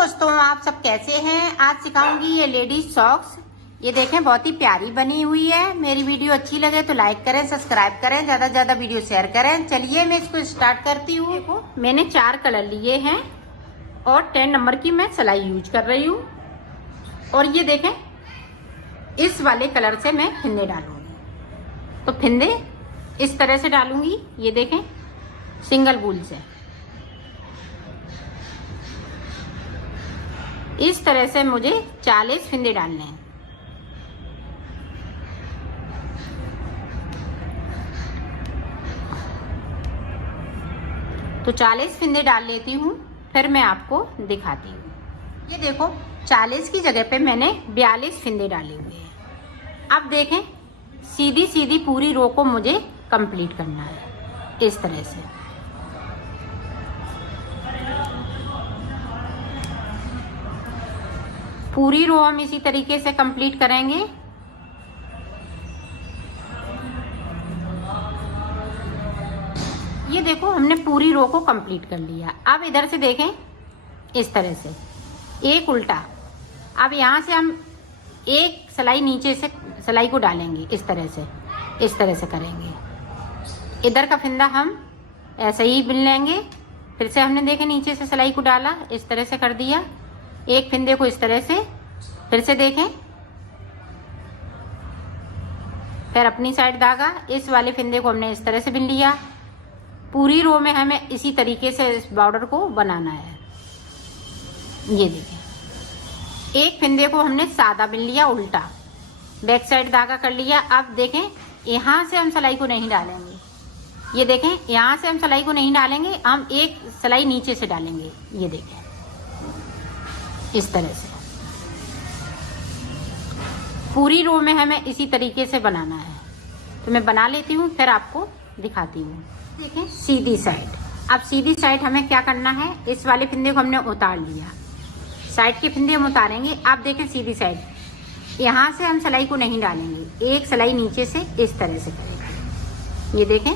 दोस्तों, आप सब कैसे हैं। आज सिखाऊंगी ये लेडीज सॉक्स। ये देखें, बहुत ही प्यारी बनी हुई है। मेरी वीडियो अच्छी लगे तो लाइक करें, सब्सक्राइब करें, ज्यादा से ज्यादा वीडियो शेयर करें। चलिए मैं इसको स्टार्ट करती हूँ। देखो, मैंने 4 कलर लिए हैं और 10 नंबर की मैं सिलाई यूज कर रही हूँ। और ये देखें, इस वाले कलर से मैं फिंदे डालूंगी। तो फिंदे इस तरह से डालूंगी। ये देखें, सिंगल वूल से इस तरह से मुझे 40 फिंदे डालने हैं। तो 40 फिंदे डाल लेती हूँ, फिर मैं आपको दिखाती हूँ। ये देखो, 40 की जगह पे मैंने 42 फिंदे डाले हुए हैं। अब देखें, सीधी सीधी पूरी रो को मुझे कंप्लीट करना है इस तरह से। पूरी रो हम इसी तरीके से कंप्लीट करेंगे। ये देखो, हमने पूरी रो को कंप्लीट कर लिया। अब इधर से देखें, इस तरह से एक उल्टा। अब यहाँ से हम एक सिलाई नीचे से सिलाई को डालेंगे इस तरह से करेंगे। इधर का फिंदा हम ऐसे ही बिन लेंगे। फिर से हमने देखे नीचे से सिलाई को डाला, इस तरह से कर दिया। एक फिंदे को इस तरह से, फिर से देखें, फिर अपनी साइड धागा, इस वाले फिंदे को हमने इस तरह से बिन लिया। पूरी रो में हमें इसी तरीके से इस बॉर्डर को बनाना है। ये देखें, एक फिंदे को हमने सादा बिन लिया, उल्टा बैक साइड धागा कर लिया। अब देखें, यहाँ से हम सिलाई को नहीं डालेंगे। ये देखें, यहाँ से हम सिलाई को नहीं डालेंगे, हम एक सिलाई नीचे से डालेंगे। ये देखें, इस तरह से पूरी रो में हमें इसी तरीके से बनाना है। तो मैं बना लेती हूँ, फिर आपको दिखाती हूँ। देखें, सीधी साइड। अब सीधी साइड हमें क्या करना है, इस वाले फिंदे को हमने उतार लिया, साइड के फिंदे हम उतारेंगे। अब देखें, सीधी साइड, यहाँ से हम सिलाई को नहीं डालेंगे, एक सिलाई नीचे से इस तरह से करेंगे। ये देखें,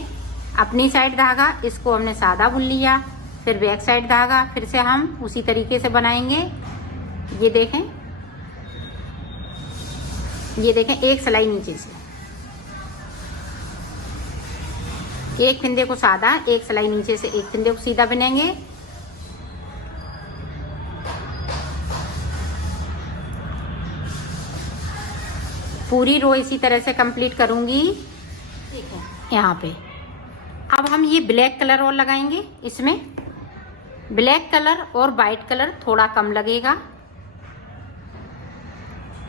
अपनी साइड धागा, इसको हमने सादा बुन लिया, फिर बैक साइड धागा, फिर से हम उसी तरीके से बनाएंगे। ये देखें, एक सिलाई नीचे से, एक फिंदे को सादा, एक सिलाई नीचे से, एक फिंदे को सीधा बुनेंगे। पूरी रो इसी तरह से कंप्लीट करूंगी। ठीक है, यहाँ पे अब हम ये ब्लैक कलर और लगाएंगे। इसमें ब्लैक कलर और वाइट कलर थोड़ा कम लगेगा।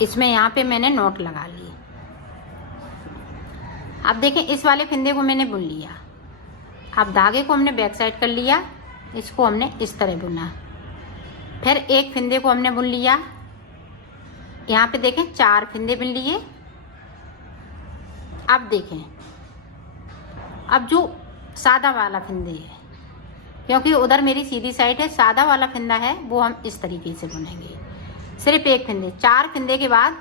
इसमें यहाँ पे मैंने नोट लगा लिए। अब देखें, इस वाले फिंदे को मैंने बुन लिया। अब धागे को हमने बैक साइड कर लिया, इसको हमने इस तरह बुना। फिर एक फिंदे को हमने बुन लिया। यहाँ पे देखें, 4 फिंदे बुन लिए। अब देखें, अब जो सादा वाला फिंदे है, क्योंकि उधर मेरी सीधी साइड है, सादा वाला फिंदा है, वो हम इस तरीके से बुनेंगे। सिर्फ एक फिंदे, 4 फिंदे के बाद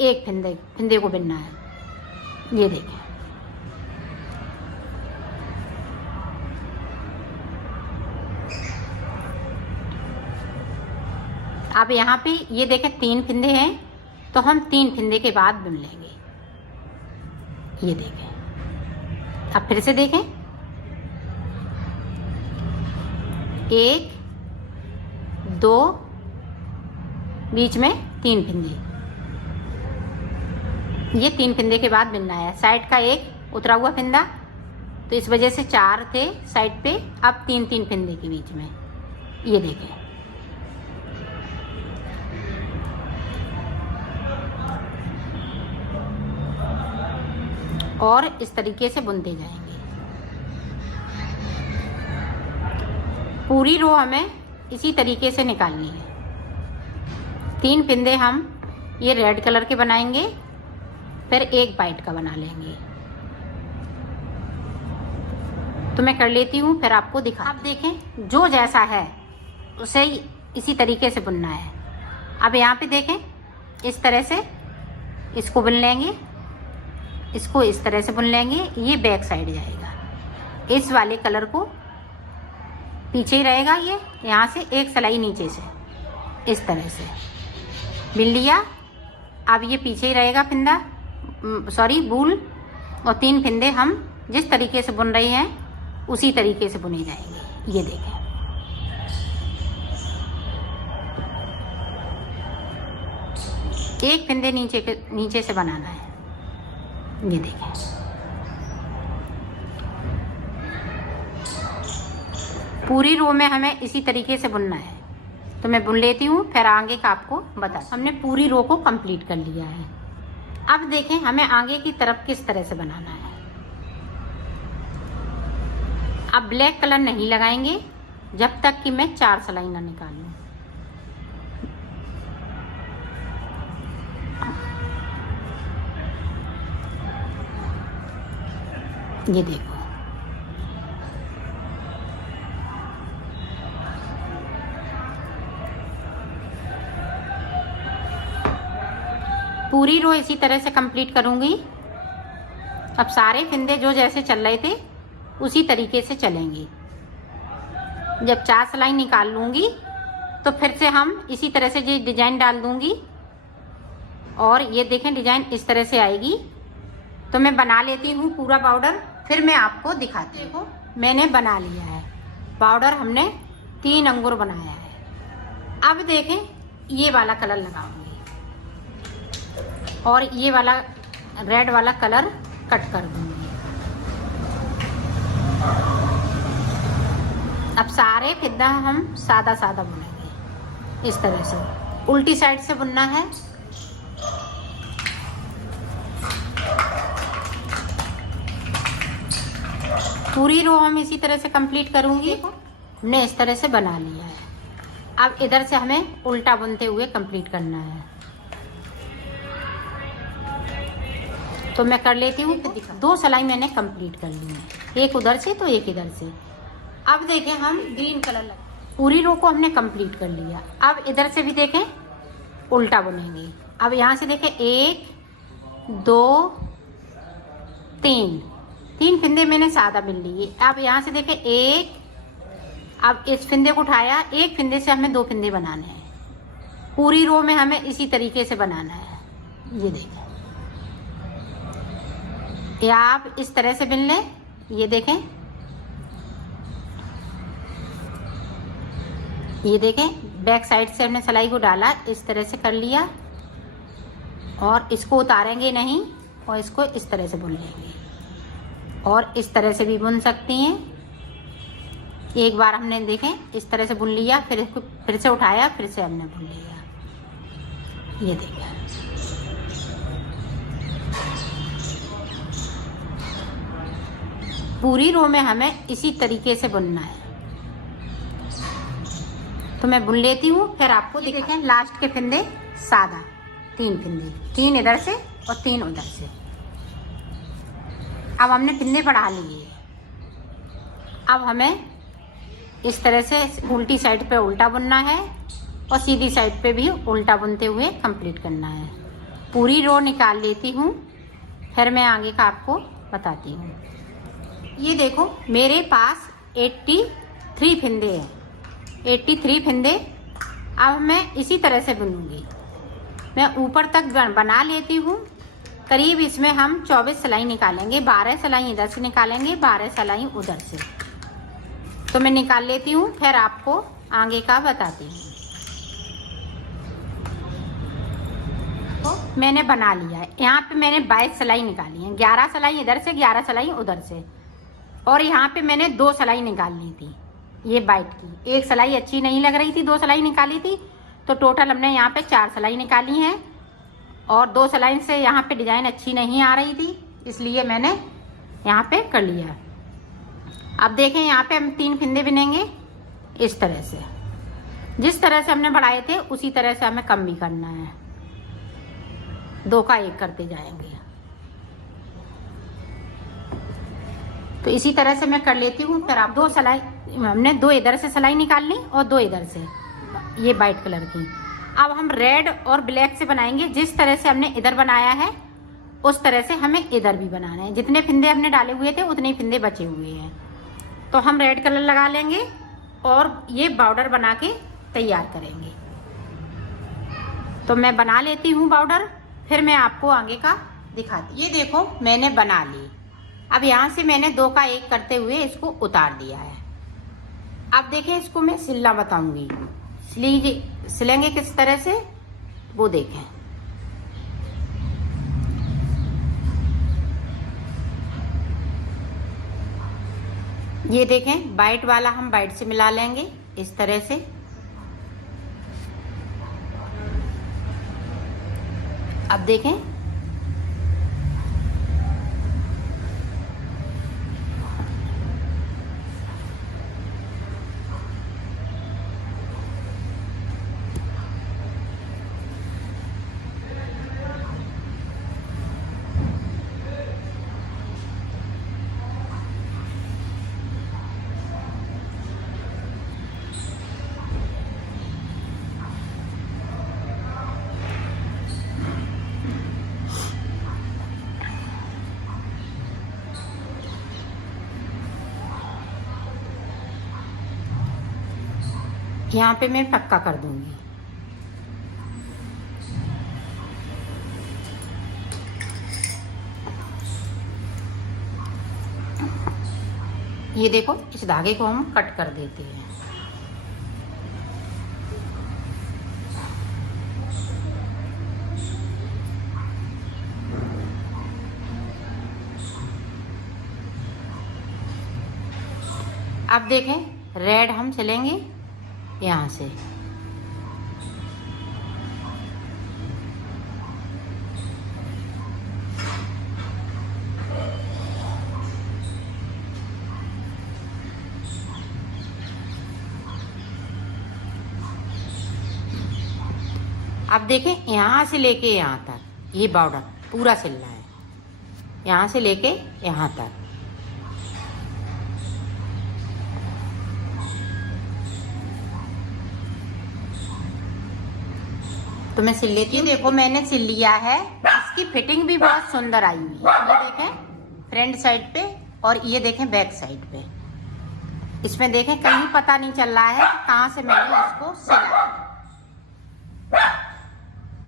एक फिंदे को बुनना है। ये देखें, अब यहाँ पे ये देखें, 3 फिंदे हैं, तो हम 3 फिंदे के बाद बुन लेंगे। ये देखें, अब फिर से देखें, 1 2, बीच में 3 फिंदे। ये 3 फिंदे के बाद बुनना है। साइड का एक उतरा हुआ फिंदा, तो इस वजह से 4 थे साइड पे, अब 3 फिंदे के बीच में। ये देखें, और इस तरीके से बुनते जाएंगे। पूरी रो हमें इसी तरीके से निकालनी है। 3 फिंदे हम ये रेड कलर के बनाएंगे, फिर एक वाइट का बना लेंगे। तो मैं कर लेती हूँ, फिर आपको दिखा। अब देखें, जो जैसा है उसे इसी तरीके से बुनना है। अब यहाँ पे देखें, इस तरह से इसको बुन लेंगे, इसको इस तरह से बुन लेंगे। ये बैक साइड जाएगा, इस वाले कलर को पीछे ही रहेगा। ये यहाँ से एक सिलाई नीचे से इस तरह से बिन लिया। अब ये पीछे ही रहेगा फिंदा, सॉरी बूल, और 3 फिंदे हम जिस तरीके से बुन रहे हैं उसी तरीके से बुने जाएंगे। ये देखें, एक फिंदे नीचे से बनाना है। ये देखें, पूरी रो में हमें इसी तरीके से बुनना है। तो मैं बुन लेती हूँ, फिर आगे का आपको बता। हमने पूरी रो को कंप्लीट कर लिया है। अब देखें हमें आगे की तरफ किस तरह से बनाना है। अब ब्लैक कलर नहीं लगाएंगे जब तक कि मैं 4 सिलाई ना निकालूं। ये देखो, पूरी रो इसी तरह से कंप्लीट करूंगी। अब सारे फिंदे जो जैसे चल रहे थे उसी तरीके से चलेंगे। जब 4 सिलाई निकाल लूंगी तो फिर से हम इसी तरह से ये डिजाइन डाल दूंगी और ये देखें डिजाइन इस तरह से आएगी। तो मैं बना लेती हूँ पूरा पाउडर, फिर मैं आपको दिखाती हूँ। मैंने बना लिया है पाउडर, हमने 3 अंगूर बनाया है। अब देखें ये वाला कलर लगाऊंगी और ये वाला रेड वाला कलर कट कर दूंगी। अब सारे फिदा हम सादा सादा बुनेंगे इस तरह से, उल्टी साइड से बुनना है। पूरी रो हम इसी तरह से कंप्लीट करूंगी। हमने इस तरह से बना लिया है। अब इधर से हमें उल्टा बुनते हुए कंप्लीट करना है। तो मैं कर लेती हूँ। 2 सिलाई मैंने कंप्लीट कर ली है, एक उधर से तो एक इधर से। अब देखें हम ग्रीन कलर पूरी रो को हमने कंप्लीट कर लिया। अब इधर से भी देखें उल्टा बुनेंगे। अब यहाँ से देखें 1 2 3 फिंदे मैंने सादा बिन लिए। अब यहाँ से देखें 1, अब इस फिंदे को उठाया, एक फिंदे से हमें 2 फिंदे बनाने हैं। पूरी रो में हमें इसी तरीके से बनाना है। ये देखें, या आप इस तरह से बिन लें। ये देखें, ये देखें बैक साइड से हमने सिलाई को डाला, इस तरह से कर लिया और इसको उतारेंगे नहीं और इसको इस तरह से बुन लेंगे। और इस तरह से भी बुन सकती हैं। एक बार हमने देखें इस तरह से बुन लिया, फिर इसको फिर से उठाया, फिर से हमने बुन लिया। ये देखें, पूरी रो में हमें इसी तरीके से बुनना है। तो मैं बुन लेती हूँ, फिर आपको देखें। लास्ट के फिंदे सादा, 3 फिंदे, 3 इधर से और 3 उधर से। अब हमने फिंदे बढ़ा लिए। अब हमें इस तरह से उल्टी साइड पे उल्टा बुनना है और सीधी साइड पे भी उल्टा बुनते हुए कंप्लीट करना है। पूरी रो निकाल लेती हूँ, फिर मैं आगे का आपको बताती हूँ। ये देखो मेरे पास 83 फिंदे हैं, 83 फिंदे। अब मैं इसी तरह से बुनूंगी। मैं ऊपर तक बना लेती हूँ। करीब इसमें हम 24 सिलाई निकालेंगे, 12 सिलाई इधर से निकालेंगे, 12 सिलाई उधर से। तो मैं निकाल लेती हूँ, फिर आपको आगे का बताती हूँ। तो मैंने बना लिया है। यहाँ पे मैंने 22 सिलाई निकाली है, 11 सिलाई इधर से, 11 सिलाई उधर से। और यहाँ पे मैंने 2 सिलाई निकालनी थी, ये बाइट की। एक सिलाई अच्छी नहीं लग रही थी, 2 सिलाई निकाली थी। तो टोटल हमने यहाँ पे 4 सिलाई निकाली हैं और 2 सिलाई से यहाँ पे डिजाइन अच्छी नहीं आ रही थी, इसलिए मैंने यहाँ पे कर लिया। अब देखें यहाँ पे हम 3 फिंदे बिनेंगे इस तरह से। जिस तरह से हमने बढ़ाए थे उसी तरह से हमें कम भी करना है। 2 का 1 करते जाएंगे। तो इसी तरह से मैं कर लेती हूँ। फिर आप 2 सिलाई, हमने 2 इधर से सिलाई निकाल ली और 2 इधर से, ये वाइट कलर की। अब हम रेड और ब्लैक से बनाएंगे। जिस तरह से हमने इधर बनाया है उस तरह से हमें इधर भी बनाना है। जितने फिंदे हमने डाले हुए थे उतने ही फिंदे बचे हुए हैं। तो हम रेड कलर लगा लेंगे और ये बॉर्डर बना के तैयार करेंगे। तो मैं बना लेती हूँ बॉर्डर, फिर मैं आपको आगे का दिखाती। ये देखो मैंने बना ली। अब यहाँ से मैंने 2 का 1 करते हुए इसको उतार दिया है। अब देखें इसको मैं सिलना बताऊंगी। सिलेंगे किस तरह से वो देखें। ये देखें वाइट वाला हम वाइट से मिला लेंगे इस तरह से। अब देखें यहाँ पे मैं पक्का कर दूंगी। ये देखो इस धागे को हम कट कर देते हैं। अब देखें रेड हम सिलेंगे यहाँ से। अब देखें यहाँ से लेके यहाँ तक ये बॉर्डर पूरा सिलना है, यहाँ से लेके यहाँ तक। तो मैं सिल लेती हूँ। देखो मैंने सिल लिया है। इसकी फिटिंग भी बहुत सुंदर आई हुई है। ये देखें फ्रंट साइड पे और ये देखें बैक साइड पे। इसमें देखें कहीं पता नहीं चल रहा है कि कहाँ से मैंने इसको सिला।